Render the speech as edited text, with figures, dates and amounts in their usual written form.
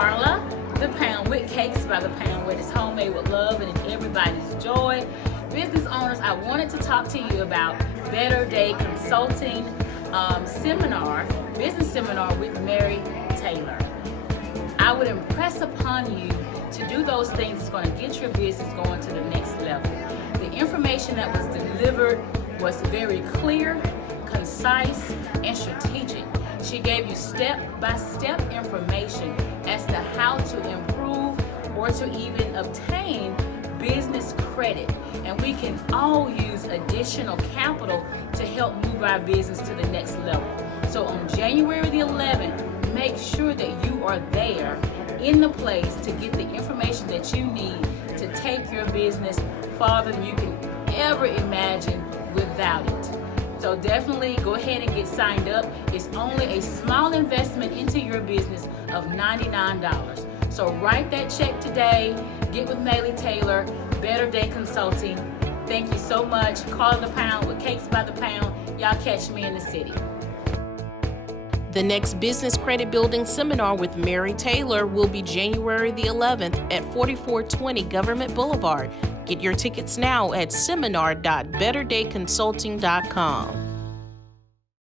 Carla, the Pound with Cakes by the Pound, where it's homemade with love and it's everybody's joy. Business owners, I wanted to talk to you about Better Day Consulting business seminar with Mary Taylor. I would impress upon you to do those things that's going to get your business going to the next level. The information that was delivered was very clear, concise, and strategic. She gave you step-by-step information as to how to improve or to even obtain business credit. And we can all use additional capital to help move our business to the next level. So on January the 11th, make sure that you are there in the place to get the information that you need to take your business farther than you can ever imagine without it. So definitely go ahead and get signed up. It's only a small investment into your business of $99. So write that check today. Get with Mary Taylor, Better Day Consulting. Thank you so much. Carla the Pound with Cakes by the Pound. Y'all catch me in the city. The next Business Credit Building Seminar with Mary Taylor will be January the 11th at 4420 Government Boulevard. Get your tickets now at seminar.betterdayconsulting.com.